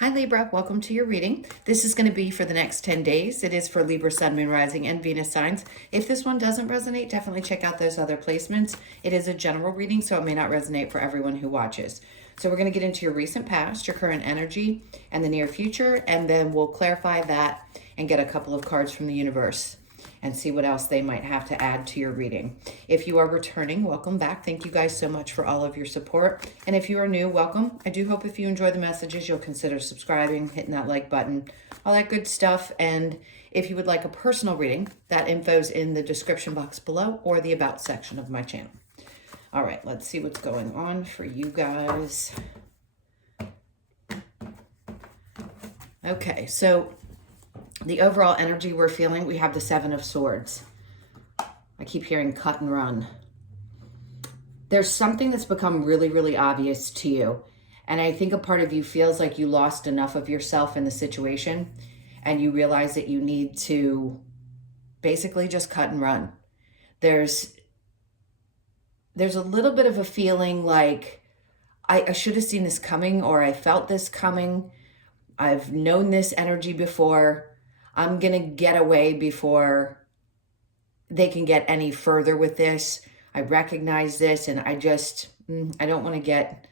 Hi Libra, welcome to your reading. This is going to be for the next 10 days. It is for Libra, Sun, Moon, Rising, and Venus signs. If this one doesn't resonate, definitely check out those other placements. It is a general reading, so it may not resonate for everyone who watches. So we're going to get into your recent past, your current energy, and the near future, and then we'll clarify that and get a couple of cards from the universe and see what else they might have to add to your reading. If you are returning, welcome back. Thank you guys so much for all of your support. And if you are new, welcome. I do hope if you enjoy the messages, you'll consider subscribing, hitting that like button, all that good stuff. And if you would like a personal reading, that info's in the description box below or the about section of my channel. All right, let's see what's going on for you guys. Okay, so the overall energy we're feeling, we have the Seven of Swords. I keep hearing cut and run. There's something that's become really, really obvious to you. And I think a part of you feels like you lost enough of yourself in the situation and you realize that you need to basically just cut and run. There's a little bit of a feeling like I should have seen this coming, or I felt this coming. I've known this energy before. I'm going to get away before they can get any further with this. I recognize this, and I don't want to get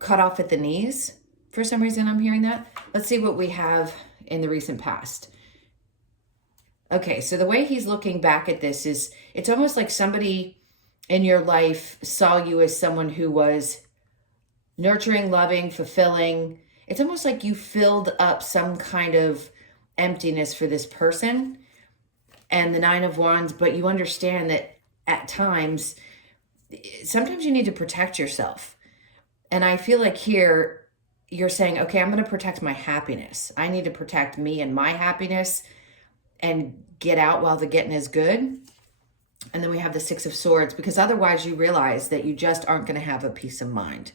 cut off at the knees. For some reason, I'm hearing that. Let's see what we have in the recent past. Okay, so the way he's looking back at this is, it's almost like somebody in your life saw you as someone who was nurturing, loving, fulfilling. It's almost like you filled up some kind of emptiness for this person and the Nine of Wands, but you understand that at times, sometimes you need to protect yourself. And I feel like here you're saying, okay, I'm going to protect my happiness. I need to protect me and my happiness and get out while the getting is good. And then we have the Six of Swords, because otherwise you realize that you just aren't going to have a peace of mind.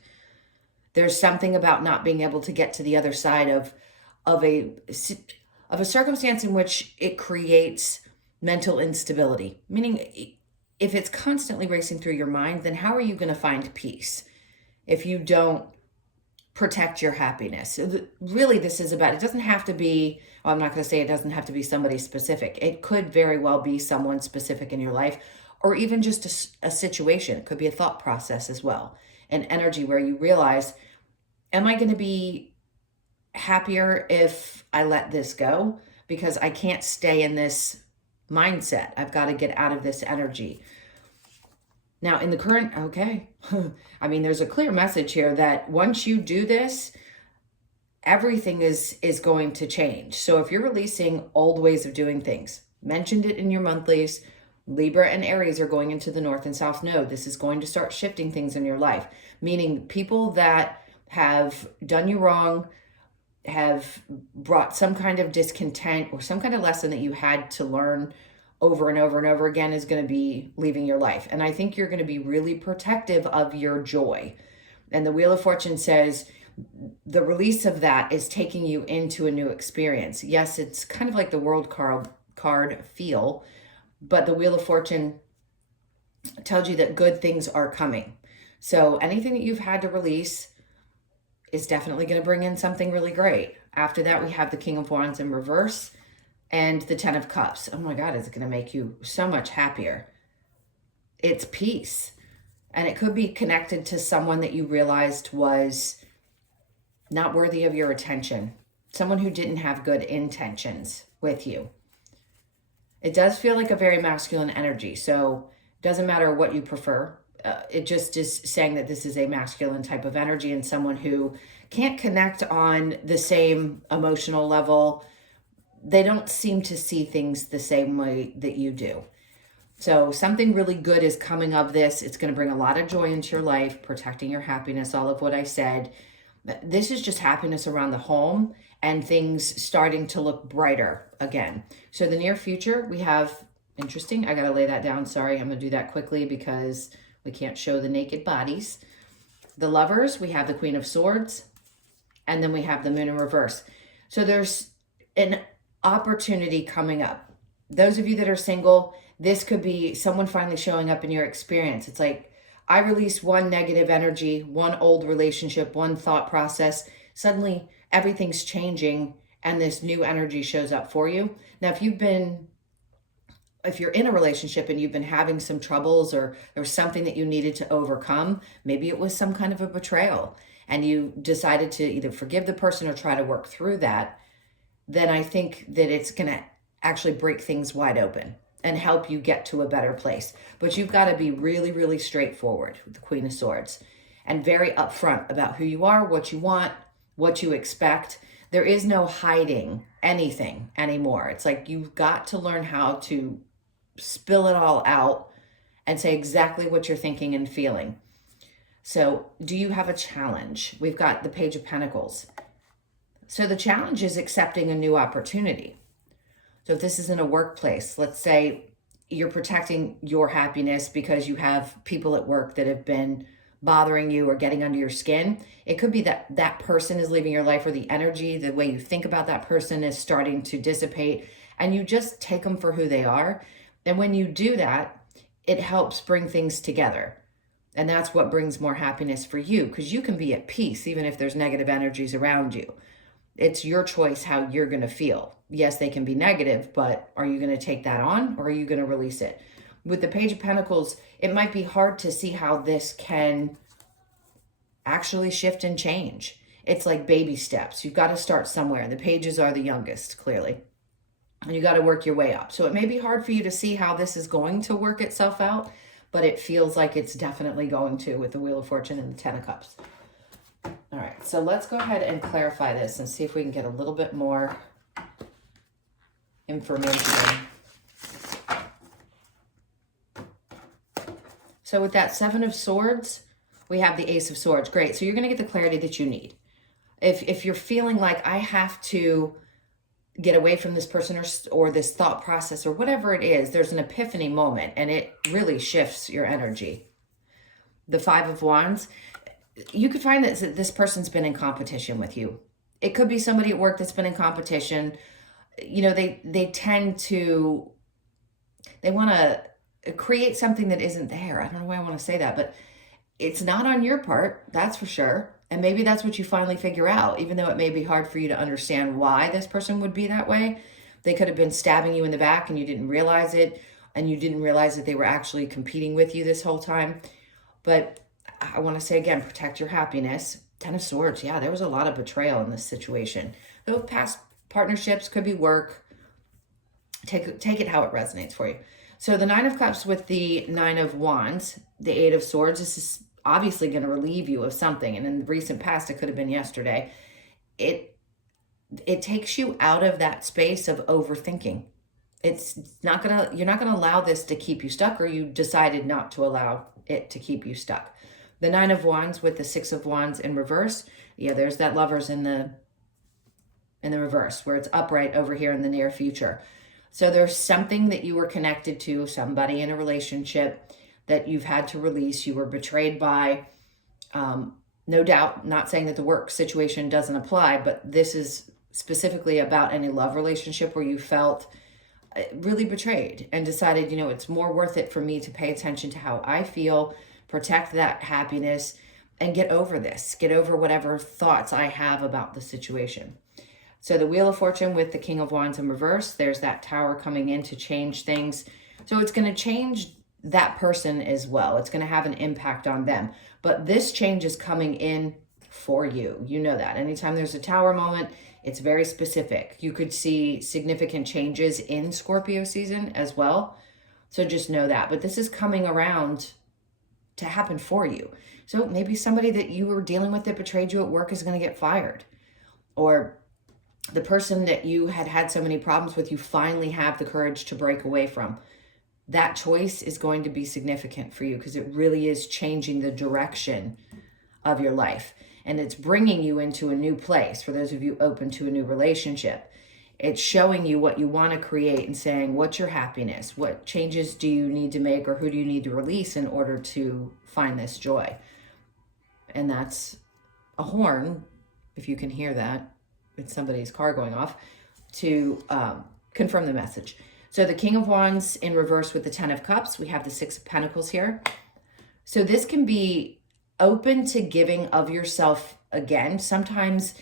There's something about not being able to get to the other side of a circumstance in which it creates mental instability. Meaning, if it's constantly racing through your mind, then how are you going to find peace if you don't protect your happiness? Really, this is about, it doesn't have to be, well, I'm not going to say it doesn't have to be somebody specific. It could very well be someone specific in your life, or even just a situation. It could be a thought process as well. An energy where you realize, am I going to be happier if I let this go? Because I can't stay in this mindset. I've got to get out of this energy. Now in the current, okay. I mean, there's a clear message here that once you do this, everything is going to change. So if you're releasing old ways of doing things, mentioned it in your monthlies, Libra and Aries are going into the North and South Node. This is going to start shifting things in your life, meaning people that have done you wrong, have brought some kind of discontent or some kind of lesson that you had to learn over and over and over again is going to be leaving your life. And I think you're going to be really protective of your joy. And the Wheel of Fortune says the release of that is taking you into a new experience. Yes, it's kind of like the World card feel, but the Wheel of Fortune tells you that good things are coming. So anything that you've had to release is definitely going to bring in something really great. After that, we have the King of Wands in reverse and the Ten of Cups. Oh my God, it's going to make you so much happier. It's peace. And it could be connected to someone that you realized was not worthy of your attention. Someone who didn't have good intentions with you. It does feel like a very masculine energy. So it doesn't matter what you prefer. It just is saying that this is a masculine type of energy and someone who can't connect on the same emotional level. They don't seem to see things the same way that you do. So something really good is coming of this. It's going to bring a lot of joy into your life, protecting your happiness, all of what I said. This is just happiness around the home and things starting to look brighter again. So the near future, we have, interesting, I got to lay that down. Sorry, I'm going to do that quickly because we can't show the naked bodies. The Lovers, we have the Queen of Swords, and then we have the Moon in reverse. So there's an opportunity coming up. Those of you that are single, this could be someone finally showing up in your experience. It's like, I released one negative energy, one old relationship, one thought process. Suddenly everything's changing and this new energy shows up for you. Now, if you're in a relationship and you've been having some troubles, or there's something that you needed to overcome, maybe it was some kind of a betrayal and you decided to either forgive the person or try to work through that, then I think that it's going to actually break things wide open and help you get to a better place. But you've got to be really, really straightforward with the Queen of Swords and very upfront about who you are, what you want, what you expect. There is no hiding anything anymore. It's like you've got to learn how to spill it all out and say exactly what you're thinking and feeling. So, do you have a challenge? We've got the Page of Pentacles. So the challenge is accepting a new opportunity. So if this is in a workplace, let's say you're protecting your happiness because you have people at work that have been bothering you or getting under your skin. It could be that that person is leaving your life, or the energy, the way you think about that person is starting to dissipate, and you just take them for who they are. And when you do that, it helps bring things together. And that's what brings more happiness for you, because you can be at peace even if there's negative energies around you. It's your choice how you're going to feel. Yes, they can be negative, but are you going to take that on, or are you going to release it? With the Page of Pentacles, it might be hard to see how this can actually shift and change. It's like baby steps. You've got to start somewhere. The pages are the youngest, clearly. And you got to work your way up. So it may be hard for you to see how this is going to work itself out, but it feels like it's definitely going to, with the Wheel of Fortune and the Ten of Cups. All right, so let's go ahead and clarify this and see if we can get a little bit more information. So with that Seven of Swords, we have the Ace of Swords. Great, so you're going to get the clarity that you need. If you're feeling like I have to get away from this person, or this thought process, or whatever it is, there's an epiphany moment and it really shifts your energy. The Five of Wands, you could find that this person's been in competition with you. It could be somebody at work that's been in competition. You know, they tend to, they want to create something that isn't there. I don't know why I want to say that, but it's not on your part, that's for sure. And maybe that's what you finally figure out, even though it may be hard for you to understand why this person would be that way. They could have been stabbing you in the back and you didn't realize it, and you didn't realize that they were actually competing with you this whole time. But I want to say again, protect your happiness. Ten of Swords, yeah, there was a lot of betrayal in this situation. Those past partnerships, could be work. Take it how it resonates for you. So the Nine of Cups with the Nine of Wands, the Eight of Swords, this is obviously going to relieve you of something. And in the recent past, it could have been yesterday. It takes you out of that space of overthinking. You're not going to allow this to keep you stuck, or you decided not to allow it to keep you stuck. The Nine of Wands with the Six of Wands in reverse. Yeah, there's that Lovers in the reverse, where it's upright over here in the near future. So there's something that you were connected to, somebody in a relationship that you've had to release. You were betrayed by, no doubt, not saying that the work situation doesn't apply, but this is specifically about any love relationship where you felt really betrayed and decided, you know, it's more worth it for me to pay attention to how I feel, protect that happiness, and get over this, get over whatever thoughts I have about the situation. So the Wheel of Fortune with the King of Wands in reverse, there's that Tower coming in to change things. So it's going to change that person as well. It's going to have an impact on them. But this change is coming in for you. You know that. Anytime there's a Tower moment, it's very specific. You could see significant changes in Scorpio season as well. So just know that. But this is coming around to happen for you. So maybe somebody that you were dealing with that betrayed you at work is going to get fired. Or the person that you had so many problems with, you finally have the courage to break away from. That choice is going to be significant for you, because it really is changing the direction of your life. And it's bringing you into a new place. For those of you open to a new relationship, it's showing you what you want to create and saying, what's your happiness? What changes do you need to make, or who do you need to release in order to find this joy? And that's a horn, if you can hear that. It's somebody's car going off, to confirm the message. So the King of Wands in reverse with the Ten of Cups. We have the Six of Pentacles here. So this can be open to giving of yourself again. Sometimes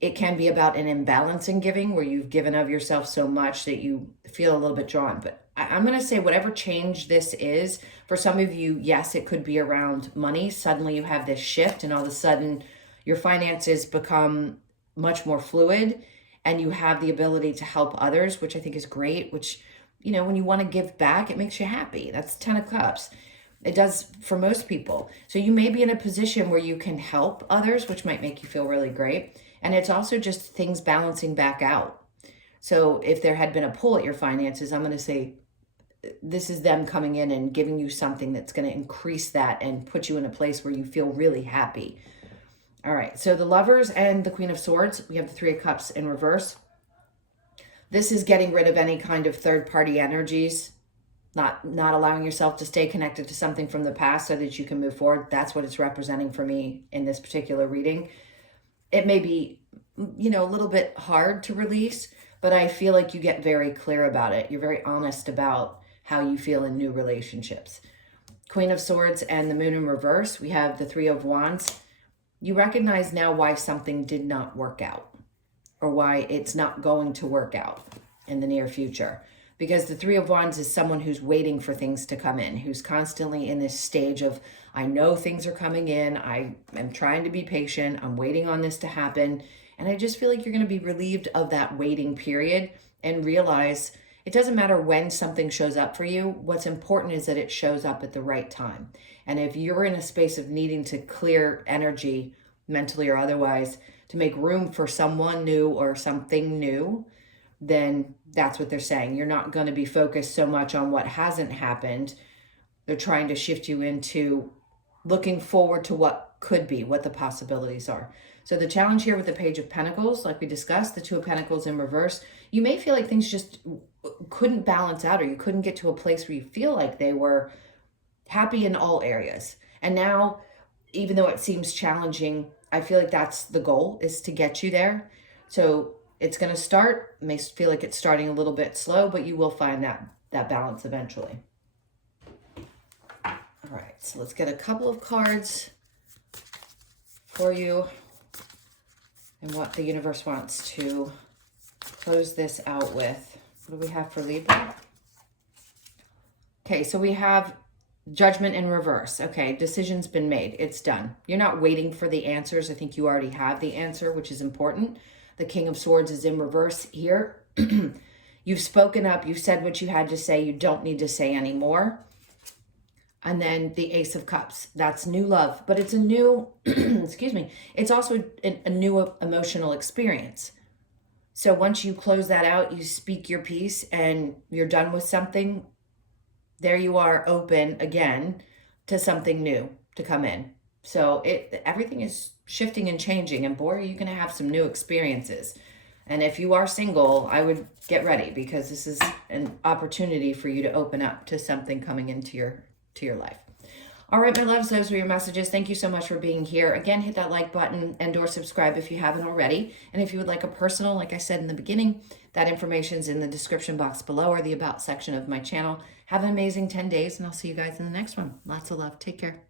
It can be about an imbalance in giving where you've given of yourself so much that you feel a little bit drawn. But I'm going to say whatever change this is, for some of you, yes, it could be around money. Suddenly you have this shift and all of a sudden your finances become much more fluid and you have the ability to help others, which I think is great, which, you know, when you want to give back, it makes you happy. That's 10 of Cups. It does for most people. So you may be in a position where you can help others, which might make you feel really great. And it's also just things balancing back out. So if there had been a pull at your finances, I'm going to say this is them coming in and giving you something that's going to increase that and put you in a place where you feel really happy. All right, so the Lovers and the Queen of Swords, we have the Three of Cups in reverse. This is getting rid of any kind of third-party energies, not allowing yourself to stay connected to something from the past so that you can move forward. That's what it's representing for me in this particular reading. It may be, you know, a little bit hard to release, but I feel like you get very clear about it. You're very honest about how you feel in new relationships. Queen of Swords and the Moon in reverse, we have the Three of Wands. You recognize now why something did not work out or why it's not going to work out in the near future. Because the Three of Wands is someone who's waiting for things to come in, who's constantly in this stage of, I know things are coming in, I am trying to be patient, I'm waiting on this to happen. And I just feel like you're going to be relieved of that waiting period and realize it doesn't matter when something shows up for you. What's important is that it shows up at the right time. And if you're in a space of needing to clear energy, mentally or otherwise, to make room for someone new or something new, then that's what they're saying. You're not going to be focused so much on what hasn't happened. They're trying to shift you into looking forward to what could be, what the possibilities are. So the challenge here with the Page of Pentacles, like we discussed, the Two of Pentacles in reverse, you may feel like things just couldn't balance out or you couldn't get to a place where you feel like they were happy in all areas. And now, even though it seems challenging, I feel like that's the goal, is to get you there. So it's going to start, may feel like it's starting a little bit slow, but you will find that balance eventually. All right, so let's get a couple of cards for you and what the universe wants to close this out with. What do we have for Libra? Okay, so we have Judgment in reverse. Okay, decision's been made. It's done. You're not waiting for the answers. I think you already have the answer, which is important. The King of Swords is in reverse here. You've spoken up. You've said what you had to say. You don't need to say anymore. And then the Ace of Cups. That's new love. But it's a new, excuse me, it's also a new emotional experience. So once you close that out, you speak your piece and you're done with something, there you are, open again to something new to come in. So everything is shifting and changing, and boy, are you going to have some new experiences. And if you are single, I would get ready, because this is an opportunity for you to open up to something coming into your life. All right, my loves, those were your messages. Thank you so much for being here. Again, hit that like button and or subscribe if you haven't already. And if you would like a personal, like I said in the beginning, that information's in the description box below or the About section of my channel. Have an amazing 10 days, and I'll see you guys in the next one. Lots of love. Take care.